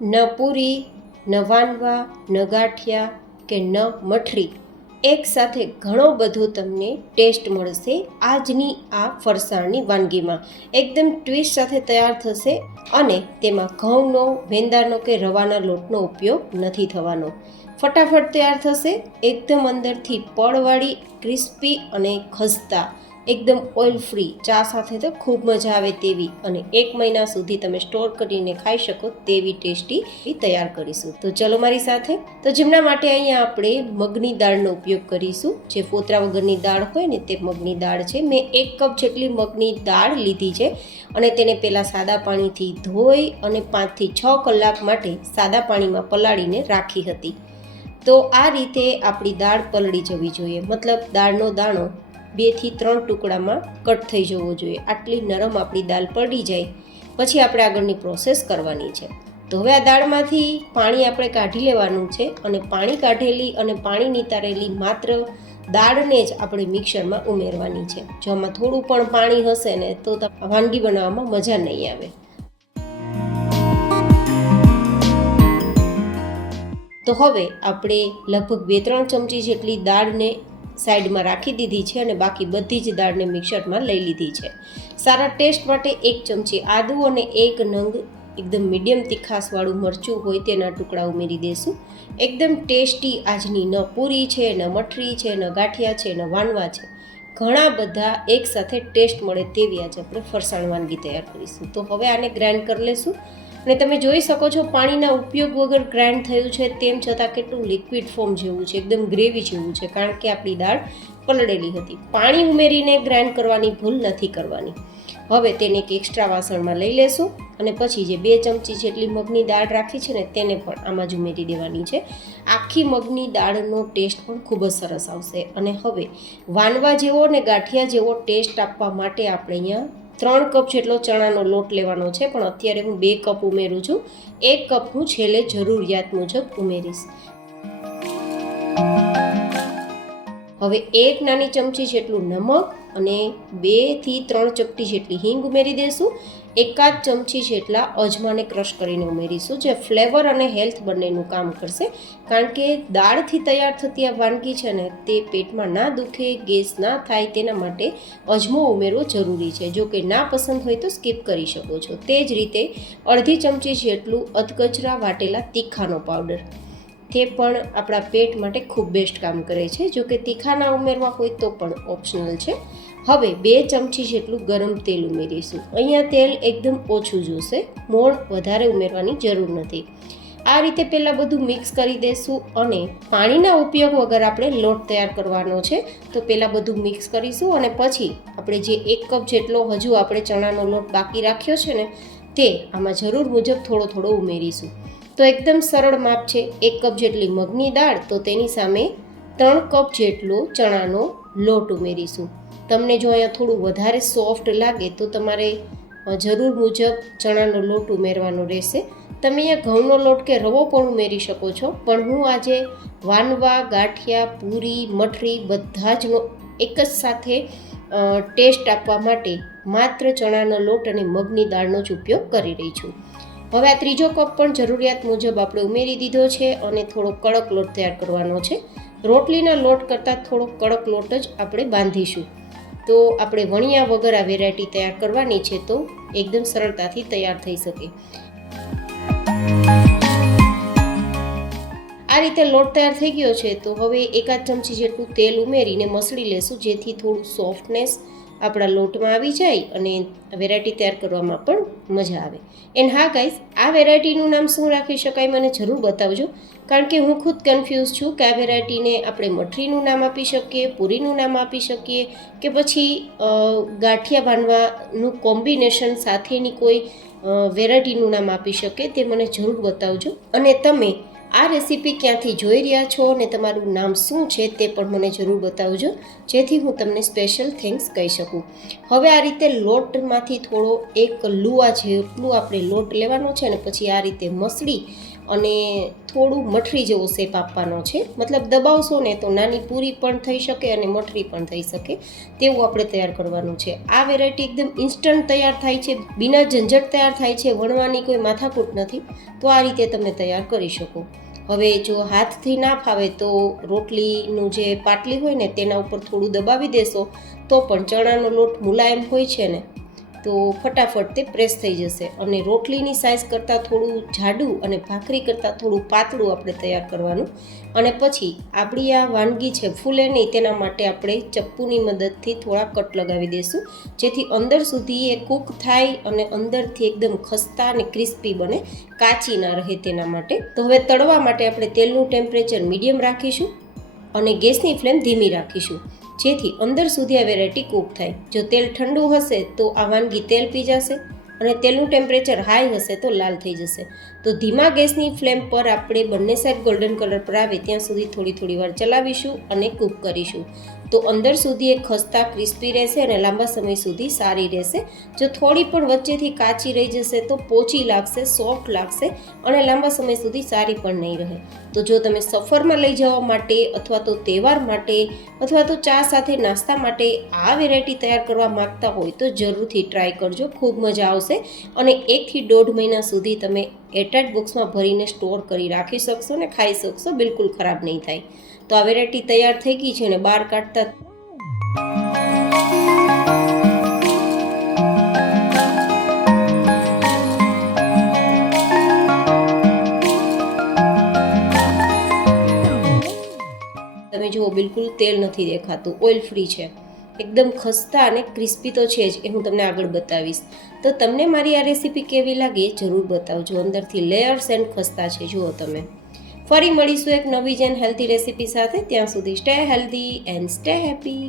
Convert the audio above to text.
ન પૂરી, ન વાનવા, ન ગાંઠિયા કે ન મઠરી એક સાથે ઘણો બધો તમને ટેસ્ટ મળશે આજની આ ફરસાણની વાનગીમાં. એકદમ ટ્વિસ્ટ સાથે તૈયાર થશે અને તેમાં ઘઉંનો, વેંદાનો કે રવાના લોટનો ઉપયોગ નથી થવાનો. ફટાફટ તૈયાર થશે, એકદમ અંદરથી પડવાળી, ક્રિસ્પી અને ખસ્તા, એકદમ ઓઇલ ફ્રી. ચા સાથે તો ખૂબ મજા આવે તેવી અને 1 મહિના સુધી તમે સ્ટોર કરીને ખાઈ શકો તેવી ટેસ્ટી તૈયાર કરીશું. તો ચલો મારી સાથે. તો જેમના માટે અહીંયા આપણે મગની દાળનો ઉપયોગ કરીશું. જે ફોતરા વગરની દાળ હોય ને તે મગની દાળ છે. મેં 1 કપ જેટલી મગની દાળ લીધી છે અને તેને પહેલાં સાદા પાણીથી ધોઈ અને 5 થી 6 કલાક માટે સાદા પાણીમાં પલાળીને રાખી હતી. તો આ રીતે આપણી દાળ પલળી જવી જોઈએ, મતલબ દાળનો દાણો 2 થી 3 ટુકડામાં કટ થઈ જવો જોઈએ. આટલી નરમ આપણી દાળ પડી જાય પછી આપણે આગળની પ્રોસેસ કરવાની છે. તો હવે આ દાળમાંથી પાણી આપણે કાઢી લેવાનું છે અને પાણી કાઢેલી અને પાણી નિતારેલી માત્ર દાળને જ આપણે મિક્સરમાં ઉમેરવાની છે. જો આમાં થોડું પણ પાણી હશે ને તો વાનગી બનાવવામાં મજા નહીં આવે. તો હવે આપણે લગભગ 2-3 ચમચી જેટલી દાળને સાઈડમાં રાખી દીધી છે અને બાકી બધી જ દાળને મિક્સરમાં લઈ લીધી છે. સારા ટેસ્ટ માટે 1 ચમચી આદું અને 1 નંગ એકદમ મીડિયમ તીખાસવાળું મરચું હોય તેના ટુકડા ઉમેરી દઈશું. એકદમ ટેસ્ટી આજની ન પૂરી છે, ન મઠરી છે, ન ગાંઠિયા છે, ન વાનવા છે, ઘણા બધા એકસાથે ટેસ્ટ મળે તેવી આજે આપણે ફરસાણ વાનગી તૈયાર કરીશું. તો હવે આને ગ્રાઇન્ડ કરી લઈશું અને તમે જોઈ શકો છો પાણીના ઉપયોગ વગર ગ્રાઇન્ડ થયું છે, તેમ છતાં કેટલું લિક્વિડ ફોર્મ જેવું છે, એકદમ ગ્રેવી જેવું છે, કારણ કે આપણી દાળ પલળેલી હતી. પાણી ઉમેરીને ગ્રાઇન્ડ કરવાની ભૂલ નથી કરવાની. હવે તેને એક એક્સ્ટ્રા વાસણમાં લઈ લેશું અને પછી જે 2 ચમચી જેટલી મગની દાળ રાખી છે ને તેને પણ આમાં જ ઉમેરી દેવાની છે. આખી મગની દાળનો ટેસ્ટ પણ ખૂબ જ સરસ આવશે. અને હવે વાનવા જેવો અને ગાંઠિયા જેવો ટેસ્ટ આપવા માટે આપણે અહીંયા 3 કપ જેટલો ચણાનો લોટ લેવાનો છે, પણ અત્યારે હું 2 કપ ઉમેરું છું. 1 કપ હું છેલ્લે જરૂરિયાત મુજબ ઉમેરીશ. હવે 1 નાની ચમચી જેટલું નમક અને 2 થી 3 ચપટી જેટલી હિંગ ઉમેરી દઈશું. 1 ચમચી જેટલા અજમાને ક્રશ કરીને ઉમેરીશું, જે ફ્લેવર અને હેલ્થ બંનેનું કામ કરશે. કારણ કે દાળથી તૈયાર થતી આ વાનગી છે ને તે પેટમાં ના દુખે, ગેસ ના થાય તેના માટે અજમો ઉમેરવો જરૂરી છે. જો કે ના પસંદ હોય તો સ્કીપ કરી શકો છો. તે જ રીતે અડધી ચમચી જેટલું અધકચરા વાટેલા તીખાનો પાવડર, તે પણ આપણા પેટ માટે ખૂબ બેસ્ટ કામ કરે છે. જો કે તીખા ના ઉમેરવા હોય તો પણ ઓપ્શનલ છે. હવે 2 ચમચી જેટલું ગરમ તેલ ઉમેરીશું. અહીંયા તેલ એકદમ ઓછું જોશે, મોણ વધારે ઉમેરવાની જરૂર નથી. આ રીતે પહેલાં બધું મિક્સ કરી દઈશું અને પાણીના ઉપયોગ વગર આપણે લોટ તૈયાર કરવાનો છે. તો પહેલાં બધું મિક્સ કરીશું અને પછી આપણે જે 1 કપ જેટલો હજુ આપણે ચણાનો લોટ બાકી રાખ્યો છે ને તે આમાં જરૂર મુજબ થોડો થોડો ઉમેરીશું. તો એકદમ સરળ માપ છે. 1 કપ જેટલી મગની દાળ તો તેની સામે 3 કપ જેટલો ચણાનો લોટ ઉમેરીશું. તમને જો અહીંયા થોડું વધારે સોફ્ટ લાગે તો તમારે જરૂર મુજબ ચણાનો લોટ ઉમેરવાનો રહેશે. તમે અહીંયા ઘઉંનો લોટ કે રવો પણ ઉમેરી શકો છો, પણ હું આજે વાનવા, ગાંઠિયા, પૂરી, મઠરી બધા જનો એક જ સાથે ટેસ્ટ આપવા માટે માત્ર ચણાનો લોટ અને મગની દાળનો જ ઉપયોગ કરી રહી છું. હવે આ 3જો કપ પણ જરૂરિયાત મુજબ આપણે ઉમેરી દીધો છે અને થોડો કડક લોટ તૈયાર કરવાનો છે. રોટલીના લોટ કરતાં થોડો કડક લોટ જ આપણે બાંધીશું. તો આપણે વણિયા વગર આ વેરાયટી તૈયાર કરવાની છે તો એકદમ સરળતાથી તૈયાર થઈ શકે. આ રીતે લોટ તૈયાર થઈ ગયો છે. તો હવે 1 ચમચી જેટલું તેલ ઉમેરીને મસળી લેશું, જેથી થોડું સોફ્ટનેસ આપણા લોટમાં આવી જાય અને વેરાયટી તૈયાર કરવામાં પણ મજા આવે. એન્ડ હા ગાઈઝ, આ વેરાયટીનું નામ શું રાખી શકાય મને જરૂર બતાવજો, કારણ કે હું ખુદ કન્ફ્યુઝ છું કે આ વેરાયટીને આપણે મઠરીનું નામ આપી શકીએ, પૂરીનું નામ આપી શકીએ કે પછી ગાંઠિયા વાનવાનું કોમ્બિનેશન સાથેની કોઈ વેરાયટીનું નામ આપી શકીએ. તે મને જરૂર બતાવજો. અને તમે આ રેસીપી ક્યાંથી જોઈ રહ્યા છો અને તમારું નામ શું છે તે પણ મને જરૂર બતાવજો, જેથી હું તમને સ્પેશિયલ થેન્ક્સ કહી શકું. હવે આ રીતે લોટમાંથી થોડો એક લુઆ જેટલું આપણે લોટ લેવાનો છે અને પછી આ રીતે મસળી અને થોડું મઠરી જેવો શેપ આપવાનો છે. મતલબ દબાવશો ને તો નાની પૂરી પણ થઈ શકે અને મઠરી પણ થઈ શકે તેવું આપણે તૈયાર કરવાનું છે. આ વેરાયટી એકદમ ઇન્સ્ટન્ટ તૈયાર થાય છે, બિના ઝંઝટ તૈયાર થાય છે, વણવાની કોઈ માથાકૂટ નથી. તો આ રીતે તમે તૈયાર કરી શકો. હવે જો હાથથી ના ફાવે તો રોટલીનું જે પાટલી હોય ને તેના ઉપર થોડું દબાવી દેશો તો પણ ચણાનો લોટ મુલાયમ હોય છે ને તો ફટાફટ તે પ્રેસ થઈ જશે. અને રોટલીની સાઇઝ કરતાં થોડું જાડું અને ભાખરી કરતાં થોડું પાતળું આપણે તૈયાર કરવાનું. અને પછી આપણી આ વાનગી છે ફૂલે નહીં તેના માટે આપણે ચપ્પુની મદદથી થોડા કટ લગાવી દઈશું, જેથી અંદર સુધી એ કૂક થાય અને અંદરથી એકદમ ખસ્તા અને ક્રિસ્પી બને, કાચી ના રહે તેના માટે. તો હવે તળવા માટે આપણે તેલનું ટેમ્પરેચર મીડિયમ રાખીશું અને ગેસની ફ્લેમ ધીમી રાખીશું, જેથી અંદર સુધી આ વેરાયટી કૂક થાય. જો તેલ ઠંડુ હશે તો આ વાનગી તેલ પી જશે અને તેલનું ટેમ્પરેચર હાઈ હશે તો લાલ થઈ જશે. તો ધીમા ગેસની ફ્લેમ પર આપણે બંને સાઈડ ગોલ્ડન કલર પર આવે ત્યાં સુધી થોડી વાર ચલાવીશું અને કૂક કરીશું. તો અંદર સુધી એ ખસ્તા ક્રિસ્પી રહેશે અને લાંબા સમય સુધી સારી રહેશે. જો થોડી પણ વચ્ચેથી કાચી રહી જશે તો પોચી લાગશે, સોફ્ટ લાગશે અને લાંબા સમય સુધી સારી પણ નહીં રહે. તો જો તમે સફરમાં લઈ જવા માટે અથવા તો તહેવાર માટે અથવા તો ચા સાથે નાસ્તા માટે આ વેરાયટી તૈયાર કરવા માગતા હોય તો જરૂરથી ટ્રાય કરજો, ખૂબ મજા આવશે. અને 1 થી 1.5 મહિના સુધી તમે એરટાઇટ બોક્સમાં ભરીને સ્ટોર કરી રાખી શકશો ને ખાઈ શકશો, બિલકુલ ખરાબ નહીં થાય. તો આ વેરાયટી તૈયાર થઈ ગઈ છે અને બહાર કાઢતા તમે જુઓ બિલકુલ તેલ નથી દેખાતું, ઓઇલ ફ્રી છે, એકદમ ખસ્તા અને ક્રિસ્પી તો છે જ, એ હું તમને આગળ બતાવીશ. તો તમને મારી આ રેસીપી કેવી લાગી જરૂર બતાવજો. અંદરથી લેયર્સ એન્ડ ખસ્તા છે, જુઓ તમે. ફરી મળીશું એક નવી જ એન્ડ હેલ્ધી રેસીપી સાથે. ત્યાં સુધી stay healthy and stay happy.